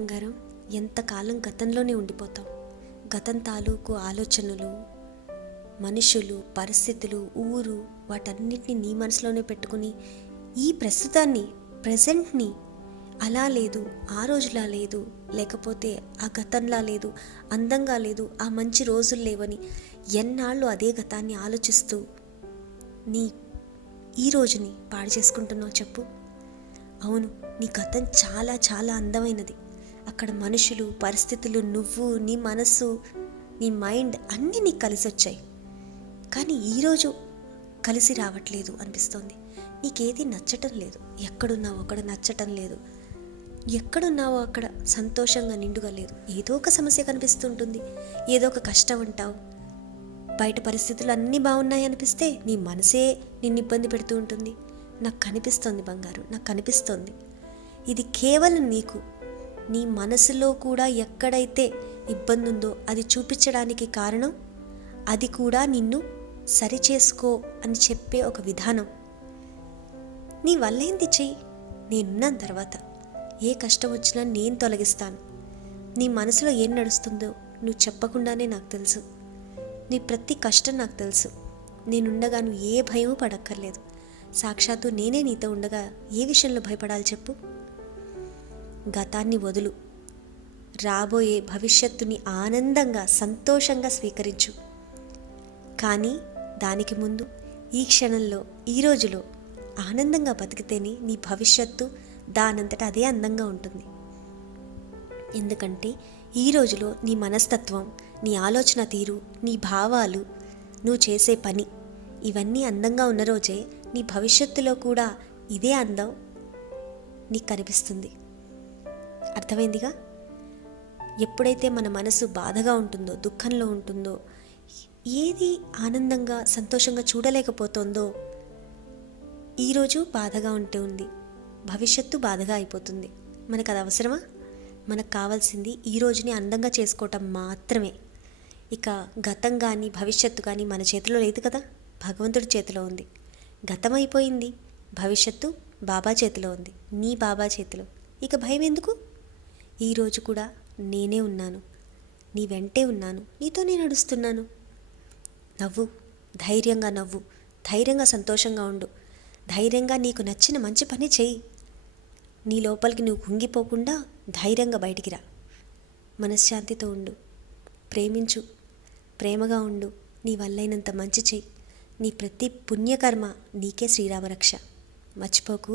బంగారం, ఎంతకాలం గతంలోనే ఉండిపోతాం. గతం తాలూకు ఆలోచనలు, మనుషులు, పరిస్థితులు, ఊరు, వాటన్నిటిని నీ మనసులోనే పెట్టుకుని ఈ ప్రస్తుతాన్ని, ప్రజెంట్ని అలా లేదు, ఆ రోజులా లేదు, లేకపోతే ఆ గతంలా లేదు, అందంగా లేదు, ఆ మంచి రోజులు లేవని ఎన్నాళ్ళు అదే గతాన్ని ఆలోచిస్తూ నీ ఈ రోజుని పాడు చేసుకుంటున్నావు చెప్పు. అవును, నీ గతం చాలా చాలా అందమైనది. అక్కడ మనుషులు, పరిస్థితులు, నువ్వు, నీ మనస్సు, నీ మైండ్ అన్నీ నీకు కలిసి వచ్చాయి. కానీ ఈరోజు కలిసి రావట్లేదు అనిపిస్తోంది. నీకేది నచ్చటం లేదు. ఎక్కడున్నావో అక్కడ నచ్చటం లేదు. ఎక్కడున్నావో అక్కడ సంతోషంగా నిండుగా లేదు. ఏదో ఒక సమస్య కనిపిస్తుంటుంది. ఏదో ఒక కష్టం అంటావు. బయట పరిస్థితులు అన్నీ బాగున్నాయి అనిపిస్తే నీ మనసే నిన్ను ఇబ్బంది పెడుతూ ఉంటుంది. నాకు కనిపిస్తోంది బంగారు, నాకు కనిపిస్తోంది. ఇది కేవలం నీకు, నీ మనసులో కూడా ఎక్కడైతే ఇబ్బంది ఉందో అది చూపించడానికి కారణం, అది కూడా నిన్ను సరిచేసుకో అని చెప్పే ఒక విధానం. నీ వల్లేంది చెయ్యి, నేనున్నాను. తర్వాత ఏ కష్టం వచ్చినా నేను తొలగిస్తాను. నీ మనసులో ఏం నడుస్తుందో నువ్వు చెప్పకుండానే నాకు తెలుసు. నీ ప్రతి కష్టం నాకు తెలుసు. నేనుండగా నువ్వు ఏ భయమూ పడక్కర్లేదు. సాక్షాత్తు నేనే నీతో ఉండగా ఏ విషయంలో భయపడాలి చెప్పు. గతాన్ని వదులు. రాబోయే భవిష్యత్తుని ఆనందంగా, సంతోషంగా స్వీకరించు. కానీ దానికి ముందు ఈ క్షణంలో, ఈ రోజులో ఆనందంగా బతికితేనే నీ భవిష్యత్తు దానంతటా అదే అందంగా ఉంటుంది. ఎందుకంటే ఈ రోజులో నీ మనస్తత్వం, నీ ఆలోచన తీరు, నీ భావాలు, నువ్వు చేసే పని, ఇవన్నీ అందంగా ఉన్న రోజే నీ భవిష్యత్తులో కూడా ఇదే అందం నీకు కనిపిస్తుంది. అర్థమైందిగా? ఎప్పుడైతే మన మనసు బాధగా ఉంటుందో, దుఃఖంలో ఉంటుందో, ఏది ఆనందంగా, సంతోషంగా చూడలేకపోతుందో, ఈరోజు బాధగా ఉంటే ఉంది, భవిష్యత్తు బాధగా అయిపోతుంది. మనకు అది అవసరమా? మనకు కావాల్సింది ఈ రోజుని అందంగా చేసుకోవటం మాత్రమే. ఇక గతం కానీ భవిష్యత్తు కానీ మన చేతిలో లేదు కదా, భగవంతుడి చేతిలో ఉంది. గతం అయిపోయింది, భవిష్యత్తు బాబా చేతిలో ఉంది, నీ బాబా చేతిలో. ఇక భయం ఎందుకు? ఈరోజు కూడా నేనే ఉన్నాను, నీ వెంటే ఉన్నాను, నీతోనే నడుస్తున్నాను. నవ్వు, ధైర్యంగా నవ్వు, ధైర్యంగా సంతోషంగా ఉండు, ధైర్యంగా నీకు నచ్చిన మంచి పని చెయ్యి. నీ లోపలికి నువ్వు కుంగిపోకుండా ధైర్యంగా బయటికి రా. మనశ్శాంతితో ఉండు, ప్రేమించు, ప్రేమగా ఉండు, నీ వల్లైనంత మంచి చెయ్యి. నీ ప్రతి పుణ్యకర్మ నీకే శ్రీరామరక్ష. మర్చిపోకు.